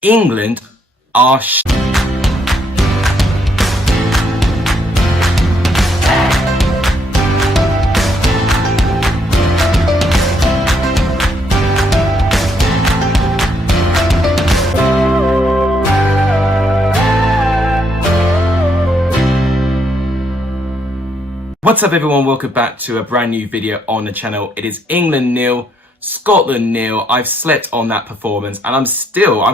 England are What's up everyone, welcome back to a brand new video on the channel. It is England 0, Scotland 0. I've slept on that performance and I'm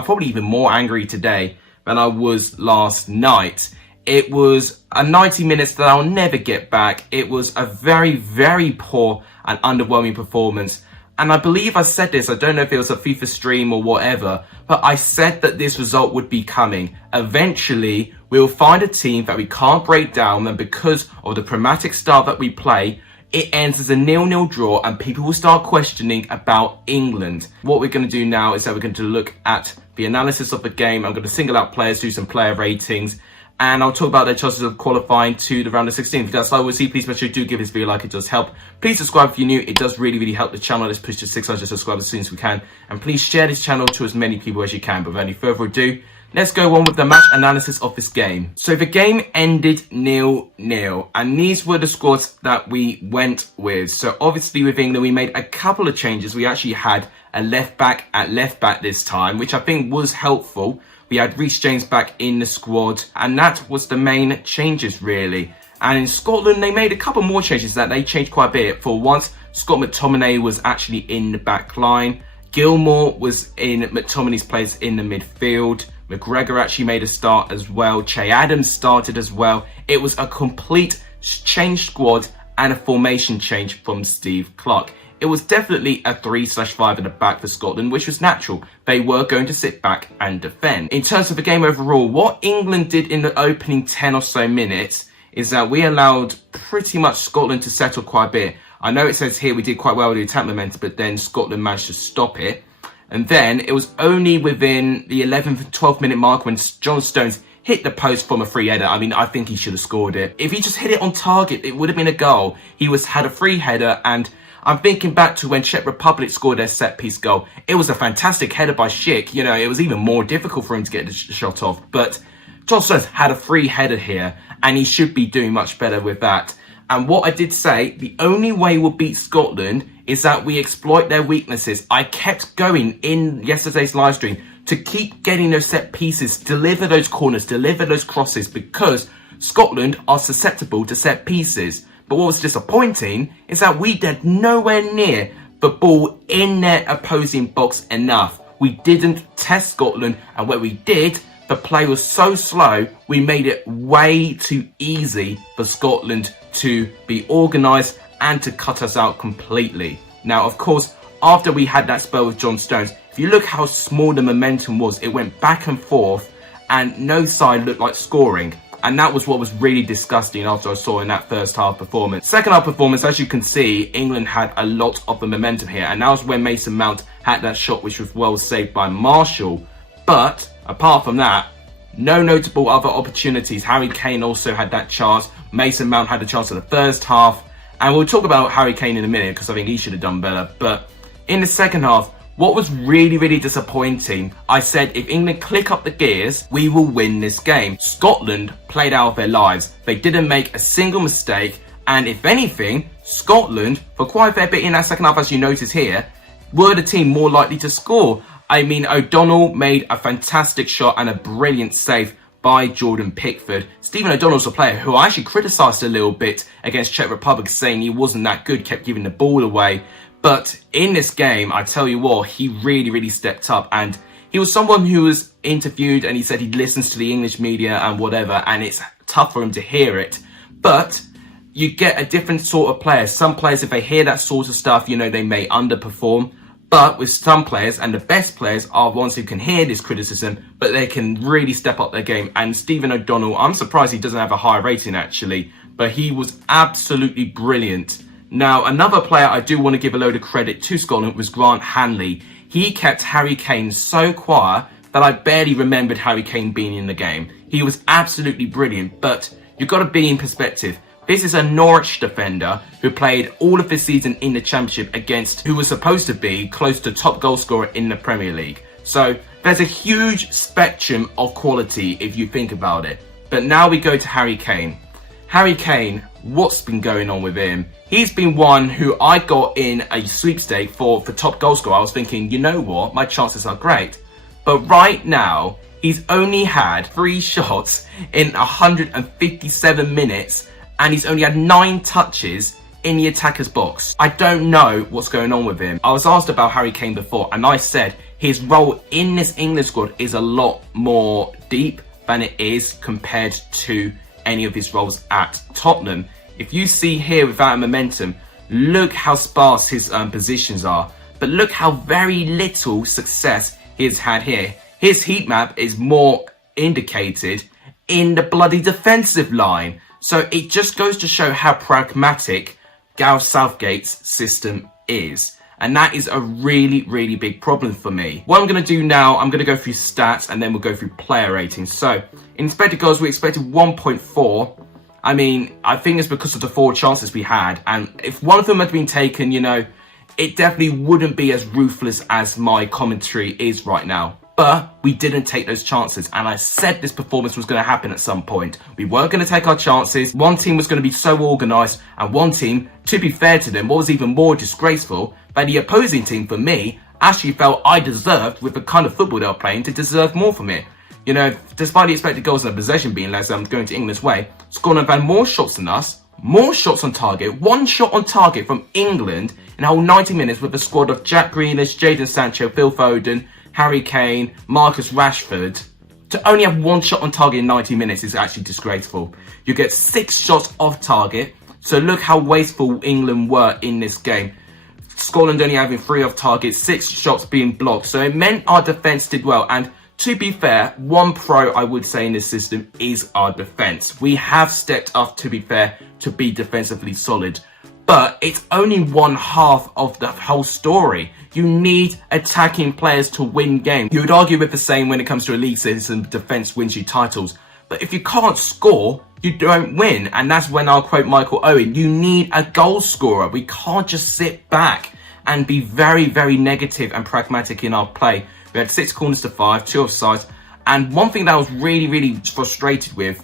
probably even more angry today than I was last night. It was a 90 minutes that I'll never get back. It was a very, very poor and underwhelming performance. And I believe I said this, I don't know if it was a FIFA stream or whatever, but I said that this result would be coming. Eventually, we'll find a team that we can't break down, and because of the pragmatic style that we play, it ends as a 0-0 draw and people will start questioning about England. What we're going to do now is that we're going to look at the analysis of the game. I'm going to single out players, do some player ratings, and I'll talk about their chances of qualifying to the round of 16. If that's what we'll see, please make sure you do give this video a like, it does help. Please subscribe if you're new, it does really help the channel. Let's push to 600 subscribers as soon as we can. And please share this channel to as many people as you can. But without any further ado, let's go on with the match analysis of this game. So the game ended 0-0, and these were the squads that we went with. So obviously with England, we made a couple of changes. We actually had a left back at left back this time, which I think was helpful. We had Reece James back in the squad, and that was the main changes really. And in Scotland, they made a couple more changes that they changed quite a bit. For once, Scott McTominay was actually in the back line. Gilmour was in McTominay's place in the midfield. McGregor actually made a start as well. Che Adams started as well. It was a complete changed squad and a formation change from Steve Clarke. It was definitely a 3/5 at the back for Scotland, which was natural. They were going to sit back and defend. In terms of the game overall, what England did in the opening 10 or so minutes is that we allowed pretty much Scotland to settle quite a bit. I know it says here we did quite well with the attack momentum, but then Scotland managed to stop it. And then it was only within the 11th, 12th minute mark when John Stones hit the post from a free header. I mean, I think he should have scored it. If he just hit it on target, it would have been a goal. He had a free header, and I'm thinking back to when Czech Republic scored their set-piece goal. It was a fantastic header by Schick. You know, it was even more difficult for him to get the shot off. But John Stones had a free header here, and he should be doing much better with that. And what I did say, the only way we'll beat Scotland is that we exploit their weaknesses. I kept going in yesterday's live stream to keep getting those set pieces, deliver those corners, deliver those crosses, because Scotland are susceptible to set pieces. But what was disappointing is that we did nowhere near the ball in their opposing box enough. We didn't test Scotland, and where we did, the play was so slow, we made it way too easy for Scotland to be organised and to cut us out completely. Now, of course, after we had that spell with John Stones, if you look how small the momentum was, it went back and forth and no side looked like scoring. And that was what was really disgusting after I saw in that first half performance. Second half performance, as you can see, England had a lot of the momentum here. And that was when Mason Mount had that shot, which was well saved by Marshall. But apart from that, no notable other opportunities. Harry Kane also had that chance. Mason Mount had a chance in the first half. And we'll talk about Harry Kane in a minute because I think he should have done better. But in the second half, what was really disappointing, I said if England click up the gears, we will win this game. Scotland played out of their lives. They didn't make a single mistake. And if anything, Scotland, for quite a fair bit in that second half, as you notice here, were the team more likely to score. I mean, O'Donnell made a fantastic shot and a brilliant save by Jordan Pickford. Stephen O'Donnell's a player who I actually criticised a little bit against Czech Republic, saying he wasn't that good, kept giving the ball away. But in this game, I tell you what, he really stepped up. And he was someone who was interviewed and he said he listens to the English media and whatever, and it's tough for him to hear it. But you get a different sort of player. Some players, if they hear that sort of stuff, you know, they may underperform. But with some players, and the best players are ones who can hear this criticism, but they can really step up their game. And Stephen O'Donnell, I'm surprised he doesn't have a higher rating actually, but he was absolutely brilliant. Now, another player I do want to give a load of credit to Scotland was Grant Hanley. He kept Harry Kane so quiet that I barely remembered Harry Kane being in the game. He was absolutely brilliant, but you've got to be in perspective. This is a Norwich defender who played all of the season in the Championship against who was supposed to be close to top goal scorer in the Premier League. So There's a huge spectrum of quality if you think about it. But now we go to Harry Kane. Harry Kane, what's been going on with him? He's been one who I got in a sweepstake for top goal scorer. I was thinking, you know what, my chances are great. But right now, he's only had 3 shots in 157 minutes, and he's only had 9 touches in the attacker's box. I don't know what's going on with him. I was asked about Harry Kane before, and I said his role in this England squad is a lot more deep than it is compared to any of his roles at Tottenham. If you see here without momentum, look how sparse his positions are, but look how very little success he's had here. His heat map is more indicated in the bloody defensive line. So it just goes to show how pragmatic Gareth Southgate's system is. And that is a really, really big problem for me. What I'm going to do now, I'm going to go through stats and then we'll go through player ratings. So in expected goals, we expected 1.4. I mean, I think it's because of the 4 chances we had. And if one of them had been taken, you know, it definitely wouldn't be as ruthless as my commentary is right now. But we didn't take those chances, and I said this performance was going to happen at some point. We weren't going to take our chances. One team was going to be so organised, and one team, to be fair to them, what was even more disgraceful, that the opposing team, for me, actually felt I deserved, with the kind of football they were playing, to deserve more from it. You know, despite the expected goals and possession being less, going to England's way, Scotland had more shots than us, more shots on target, 1 shot on target from England in a whole 90 minutes with a squad of Jack Grealish, Jadon Sancho, Phil Foden, Harry Kane, Marcus Rashford. To only have 1 shot on target in 90 minutes is actually disgraceful. You get 6 shots off target, so look how wasteful England were in this game. Scotland only having 3 off target, 6 shots being blocked, so it meant our defence did well. And to be fair, one pro I would say in this system is our defence. We have stepped up, to be fair, to be defensively solid. But it's only one half of the whole story. You need attacking players to win games. You would argue with the same when it comes to a league system, defence wins you titles. But if you can't score, you don't win. And that's when I'll quote Michael Owen, you need a goal scorer. We can't just sit back and be very, very negative and pragmatic in our play. We had 6 corners to 5, 2 offsides. And one thing that I was really, really frustrated with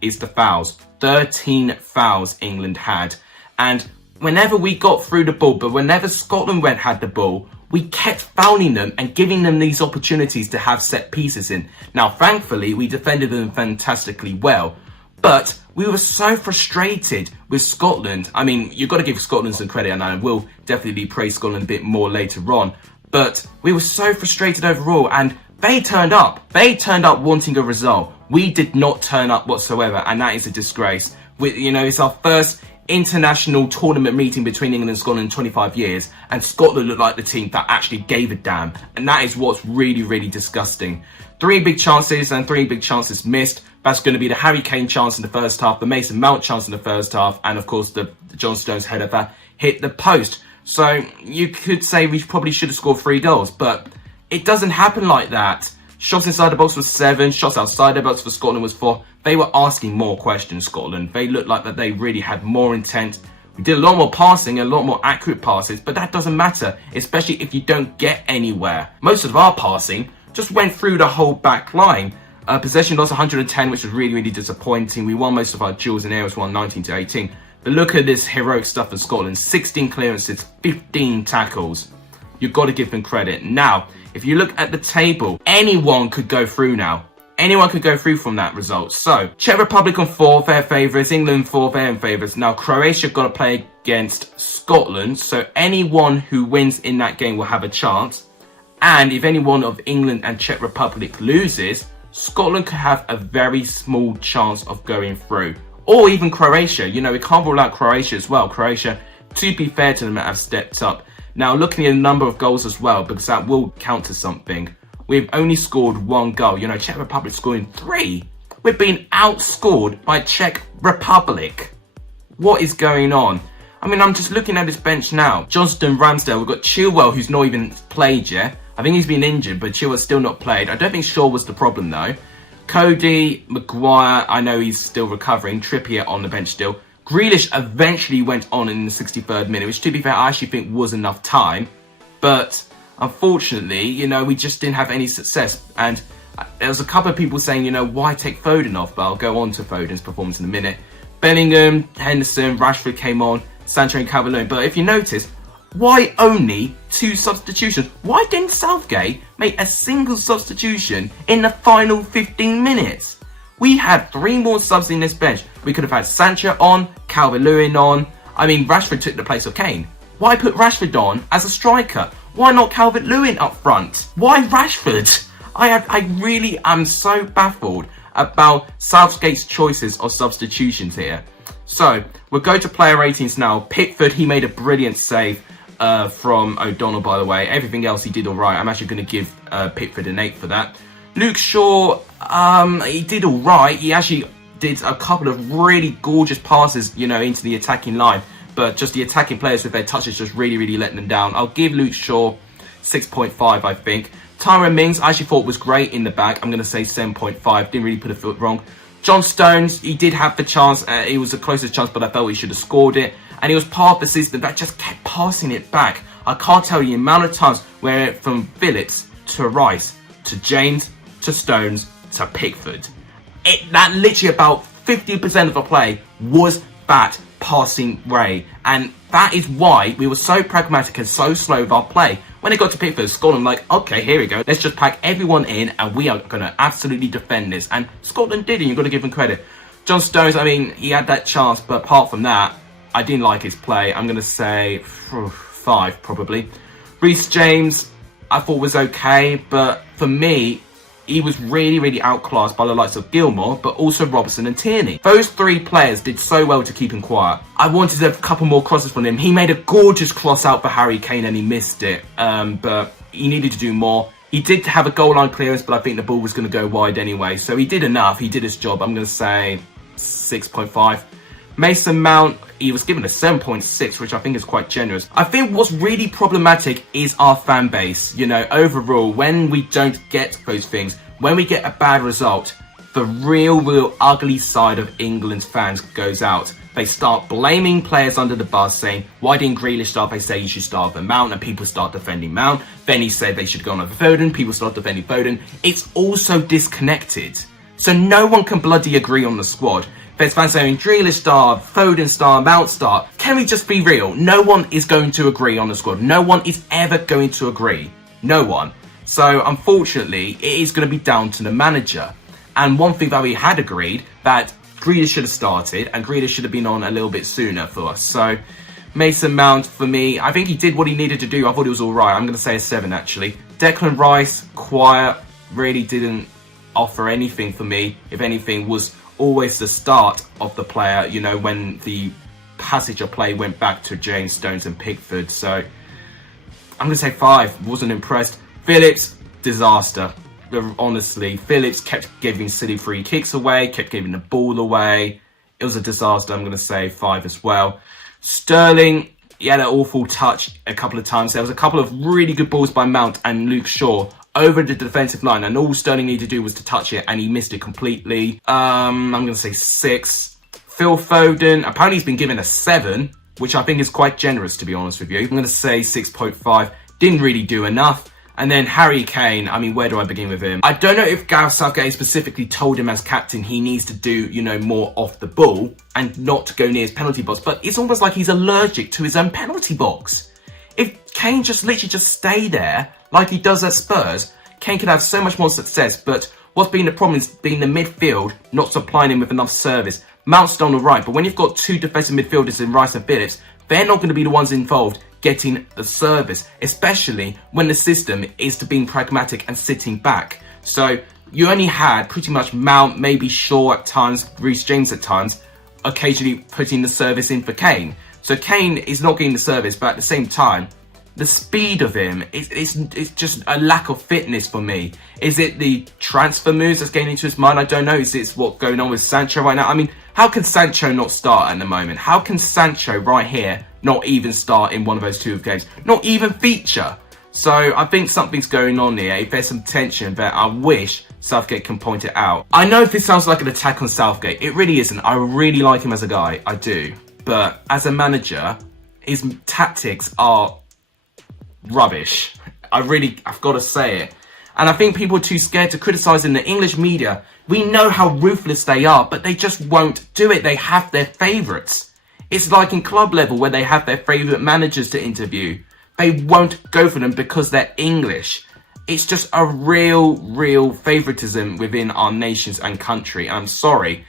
is the fouls. 13 fouls England had. And whenever we got through the ball, but whenever Scotland had the ball, we kept fouling them and giving them these opportunities to have set pieces in. Now, thankfully, we defended them fantastically well, but we were so frustrated with Scotland. I mean, you've got to give Scotland some credit, and I will definitely praise Scotland a bit more later on, but we were so frustrated overall, and they turned up. They turned up wanting a result. We did not turn up whatsoever, and that is a disgrace. It's our first international tournament meeting between England and Scotland in 25 years, and Scotland looked like the team that actually gave a damn, and that is what's really, really disgusting. 3 big chances and 3 big chances missed. That's going to be the Harry Kane chance in the first half, the Mason Mount chance in the first half, and of course the John Stones header that hit the post. So you could say we probably should have scored 3 goals, but it doesn't happen like that. Shots inside the box was 7, shots outside the box for Scotland was 4. They were asking more questions, Scotland. They looked like that they really had more intent. We did a lot more passing, a lot more accurate passes, but that doesn't matter, especially if you don't get anywhere. Most of our passing just went through the whole back line. Possession loss 110, which was really, really disappointing. We won most of our duels in areas, 19 to 18. But look at this heroic stuff for Scotland. 16 clearances, 15 tackles. You've got to give them credit. Now, if you look at the table, anyone could go through now. Anyone could go through from that result. So, Czech Republic on 4, they're favourites. England 4, they're in favourites. Now, Croatia got to play against Scotland. So, anyone who wins in that game will have a chance. And if any one of England and Czech Republic loses, Scotland could have a very small chance of going through. Or even Croatia. You know, we can't rule out Croatia as well. Croatia, to be fair to them, have stepped up. Now, looking at the number of goals as well, because that will count to something. We've only scored 1 goal. You know, Czech Republic scoring 3. We're being outscored by Czech Republic. What is going on? I mean, I'm just looking at this bench now. Johnston, Ramsdale, we've got Chilwell, who's not even played yet. I think he's been injured, but Chilwell's still not played. I don't think Shaw was the problem, though. Cody, Maguire, I know he's still recovering. Trippier on the bench still. Grealish eventually went on in the 63rd minute, which, to be fair, I actually think was enough time. But unfortunately, you know, we just didn't have any success. And there was a couple of people saying, you know, why take Foden off? But I'll go on to Foden's performance in a minute. Bellingham, Henderson, Rashford came on, Sancho and Calvert-Lewin. But if you notice, why only 2 substitutions? Why didn't Southgate make a single substitution in the final 15 minutes? We had 3 more subs in this bench. We could have had Sancho on, Calvert-Lewin on. I mean, Rashford took the place of Kane. Why put Rashford on as a striker? Why not Calvert-Lewin up front? Why Rashford? I really am so baffled about Southgate's choices of substitutions here. So, we'll go to player ratings now. Pickford, he made a brilliant save from O'Donnell, by the way. Everything else he did all right. I'm actually going to give Pickford an 8 for that. Luke Shaw, he did all right. He actually did a couple of really gorgeous passes, you know, into the attacking line. But just the attacking players with their touches just really letting them down. I'll give Luke Shaw 6.5, I think. Tyrone Mings, I actually thought was great in the back. I'm going to say 7.5. Didn't really put a foot wrong. John Stones, he did have the chance. It was the closest chance, but I felt he should have scored it. And he was part of the system that just kept passing it back. I can't tell you the amount of times where from Phillips to Rice to James to Stones to Pickford. That literally about 50% of the play was that passing Ray. And that is why we were so pragmatic and so slow with our play. When it got to Pickford, Scotland were like, okay, here we go. Let's just pack everyone in and we are going to absolutely defend this. And Scotland did, and you've got to give them credit. John Stones, I mean, he had that chance, but apart from that, I didn't like his play. I'm going to say 5, probably. Reece James, I thought was okay, but for me, he was really outclassed by the likes of Gilmore, but also Robertson and Tierney. Those 3 players did so well to keep him quiet. I wanted a couple more crosses from him. He made a gorgeous cross out for Harry Kane and he missed it, but he needed to do more. He did have a goal line clearance, but I think the ball was going to go wide anyway. So he did enough. He did his job. I'm going to say 6.5. Mason Mount, he was given a 7.6, which I think is quite generous. I think what's really problematic is our fan base. You know, overall, when we don't get those things, when we get a bad result, the real ugly side of England's fans goes out. They start blaming players under the bus, saying, why didn't Grealish start? They say you should start with Mount, and people start defending Mount. Then he said they should go on over Foden. People start defending Foden. It's also disconnected. So no one can bloody agree on the squad. There's fans saying Grealish star, Foden star, Mount star. Can we just be real? No one is going to agree on the squad. No one is ever going to agree. No one. So unfortunately, it is going to be down to the manager. And one thing that we had agreed, that Grealish should have started and Grealish should have been on a little bit sooner for us. So Mason Mount, for me, I think he did what he needed to do. I thought it was all right. I'm going to say a 7, actually. Declan Rice, quiet, really didn't offer anything for me. If anything, was always the start of the player, you know, when the passage of play went back to James, Stones and Pickford. So I'm going to say 5. Wasn't impressed. Phillips, disaster. Honestly, Phillips kept giving silly free kicks away, kept giving the ball away. It was a disaster. I'm going to say 5 as well. Sterling, he had an awful touch a couple of times. There was a couple of really good balls by Mount and Luke Shaw over the defensive line, and all Sterling needed to do was to touch it, and he missed it completely. I'm going to say 6. Phil Foden, apparently he's been given a 7, which I think is quite generous, to be honest with you. I'm going to say 6.5. Didn't really do enough. And then Harry Kane, I mean, where do I begin with him? I don't know if Gareth Southgate specifically told him as captain he needs to do, you know, more off the ball and not to go near his penalty box, but it's almost like he's allergic to his own penalty box. If Kane just literally just stay there like he does at Spurs, Kane could have so much more success. But what's been the problem is being the midfield, not supplying him with enough service. Mount's done all right, but when you've got 2 defensive midfielders in Rice and Phillips, they're not going to be the ones involved getting the service, especially when the system is to being pragmatic and sitting back. So you only had pretty much Mount, maybe Shaw at times, Reece James at times, occasionally putting the service in for Kane. So Kane is not getting the service, but at the same time, the speed of him, it's just a lack of fitness for me. Is it the transfer moves that's getting into his mind? I don't know. Is it what's going on with Sancho right now? I mean, how can Sancho not start at the moment? How can Sancho right here not even start in one of those 2 games? Not even feature. So I think something's going on here. If there's some tension that I wish Southgate can point it out. I know this sounds like an attack on Southgate. It really isn't. I really like him as a guy. I do. But as a manager, his tactics are rubbish. I've got to say it. And I think people are too scared to criticise in the English media. We know how ruthless they are, but they just won't do it. They have their favourites. It's like in club level where they have their favourite managers to interview. They won't go for them because they're English. It's just a real favouritism within our nations and country. And I'm sorry.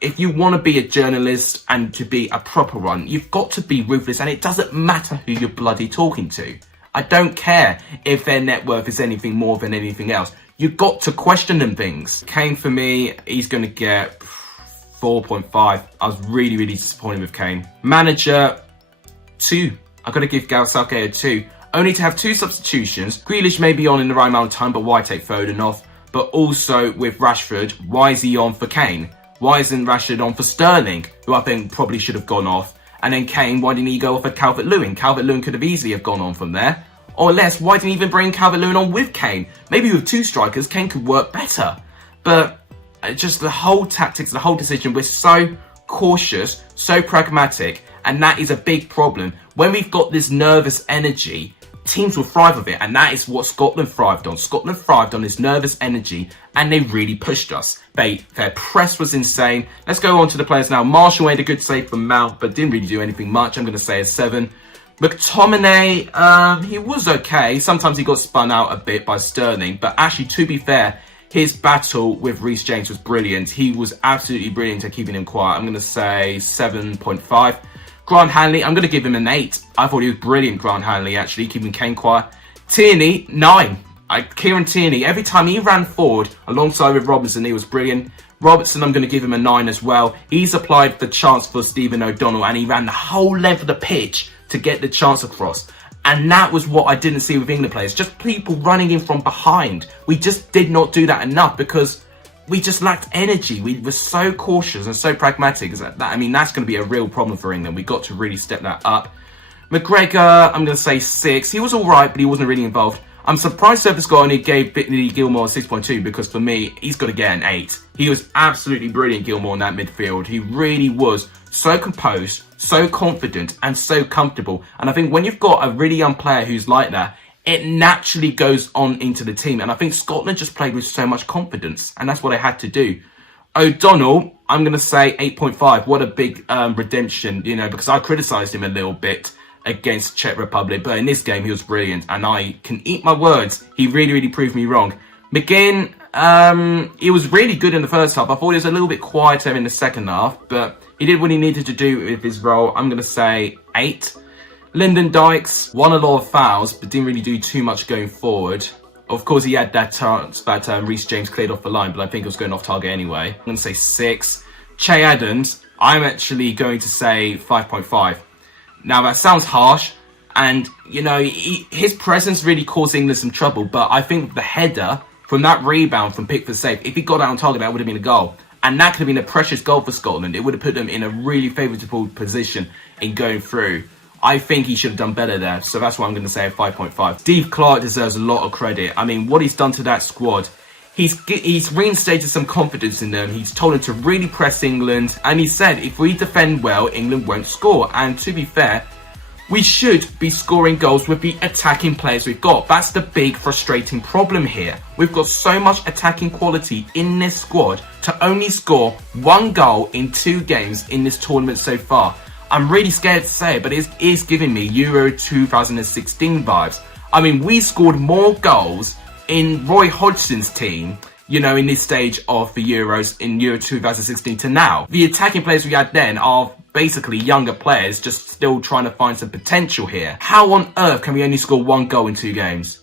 If you want to be a journalist and to be a proper one, you've got to be ruthless, and it doesn't matter who you're bloody talking to. I don't care if their net worth is anything more than anything else. You've got to question them things. Kane, for me, he's going to get 4.5. I was really disappointed with Kane. Manager, 2. I've got to give Gareth Southgate a 2. Only to have 2 substitutions. Grealish may be on in the right amount of time, but why take Foden off? But also with Rashford, why is he on for Kane? Why isn't Rashford on for Sterling, who I think probably should have gone off? And then Kane, why didn't he go off for Calvert-Lewin? Calvert-Lewin could have easily have gone on from there. Or less, why didn't he even bring Calvert-Lewin on with Kane? Maybe with 2 strikers, Kane could work better. But just the whole tactics, the whole decision, we're so cautious, so pragmatic, and that is a big problem. When we've got this nervous energy, teams will thrive with it, and that is what Scotland thrived on. Scotland thrived on this nervous energy, and they really pushed us. Their press was insane. Let's go on to the players now. Marshall made a good save from Mount, but didn't really do anything much. I'm going to say a 7. McTominay, he was okay. Sometimes he got spun out a bit by Sterling, but actually, to be fair, his battle with Reece James was brilliant. He was absolutely brilliant at keeping him quiet. I'm going to say 7.5. Grant Hanley, I'm going to give him an 8. I thought he was brilliant, Grant Hanley, actually, keeping Kane quiet. Tierney, 9. Kieran Tierney, every time he ran forward alongside with Robertson, he was brilliant. Robertson, I'm going to give him a 9 as well. He's applied the chance for Stephen O'Donnell, and he ran the whole length of the pitch to get the chance across. And that was what I didn't see with England players. Just people running in from behind. We just did not do that enough because we just lacked energy. We were so cautious and so pragmatic. I mean, that's going to be a real problem for England. We got to really step that up. McGregor, I'm going to say 6. He was all right, but he wasn't really involved. I'm surprised Surface Score only gave Lee Gilmore 6.2 because for me, he's got to get an 8. He was absolutely brilliant, Gilmore, in that midfield. He really was so composed, so confident, and so comfortable. And I think when you've got a really young player who's like that, it naturally goes on into the team. And I think Scotland just played with so much confidence, and that's what they had to do. O'Donnell, I'm going to say 8.5. What a big redemption, you know, because I criticised him a little bit against Czech Republic, but in this game he was brilliant, and I can eat my words. He really proved me wrong. McGinn, he was really good in the first half. I thought he was a little bit quieter in the second half, but he did what he needed to do with his role. I'm going to say 8. Lyndon Dykes won a lot of fouls, but didn't really do too much going forward. Of course, he had that chance that Reece James cleared off the line, but I think it was going off target anyway. I'm going to say 6. Che Adams, I'm actually going to say 5.5. Now, that sounds harsh, and, you know, his presence really caused England some trouble, but I think the header from that rebound from Pickford's save, if he got out on target, that would have been a goal. And that could have been a precious goal for Scotland. It would have put them in a really favourable position in going through. I think he should have done better there, so that's why I'm going to say a 5.5. Steve Clarke deserves a lot of credit. I mean, what he's done to that squad, he's reinstated some confidence in them. He's told them to really press England, and he said if we defend well, England won't score. And to be fair, we should be scoring goals with the attacking players we've got. That's the big frustrating problem here. We've got so much attacking quality in this squad to only score 1 goal in 2 games in this tournament so far. I'm really scared to say it, but it is giving me Euro 2016 vibes. I mean, we scored more goals in Roy Hodgson's team, you know, in this stage of the Euros in Euro 2016 to now. The attacking players we had then are basically younger players just still trying to find some potential here. How on earth can we only score 1 goal in 2 games?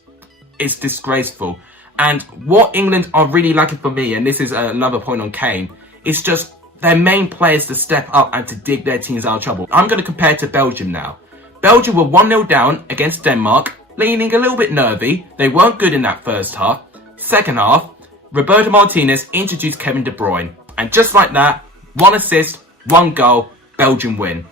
It's disgraceful. And what England are really lacking for me, and this is another point on Kane, is just their main players to step up and to dig their teams out of trouble. I'm going to compare to Belgium now. Belgium were 1-0 down against Denmark, leaning a little bit nervy. They weren't good in that first half. Second half, Roberto Martinez introduced Kevin De Bruyne. And just like that, 1 assist, 1 goal, Belgium win.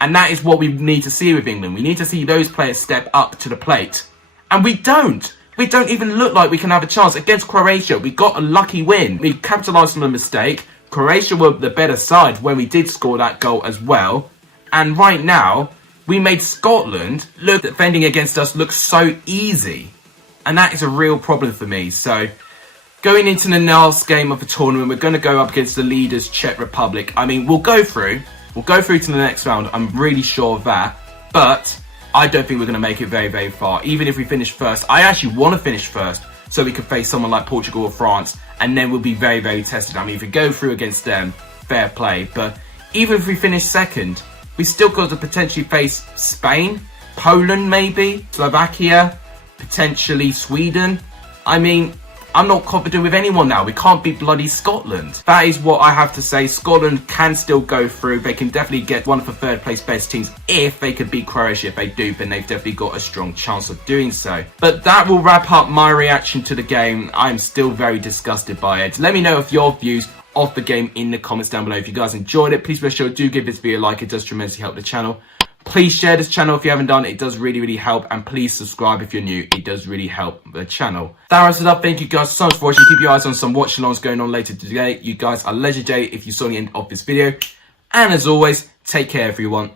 And that is what we need to see with England. We need to see those players step up to the plate. And we don't. We don't even look like we can have a chance. Against Croatia, we got a lucky win. We capitalised on a mistake. Croatia were the better side when we did score that goal as well. And right now, we made Scotland defending against us look so easy. And that is a real problem for me. So going into the last game of the tournament, we're going to go up against the leaders, Czech Republic. I mean, we'll go through to the next round. I'm really sure of that. But I don't think we're going to make it very, very far. Even if we finish first, I actually want to finish first so we can face someone like Portugal or France. And then we'll be very, very tested. I mean, if we go through against them, fair play. But even if we finish second, we still got to potentially face Spain, Poland maybe, Slovakia, potentially Sweden. I mean, I'm not confident with anyone now. We can't beat bloody Scotland. That is what I have to say. Scotland can still go through. They can definitely get one of the third place best teams if they could beat Croatia. If they do, then they've definitely got a strong chance of doing so. But that will wrap up my reaction to the game. I'm still very disgusted by it. Let me know if your views of the game in the comments down below. If you guys enjoyed it, please make sure do give this video a like. It does tremendously help the channel. Please share this channel if you haven't done it. It does really, really help. And please subscribe if you're new. It does really help the channel. That wraps it up. Thank you guys so much for watching. Keep your eyes on some watch alongs going on later today. You guys are legendary if you saw the end of this video. And as always, take care everyone.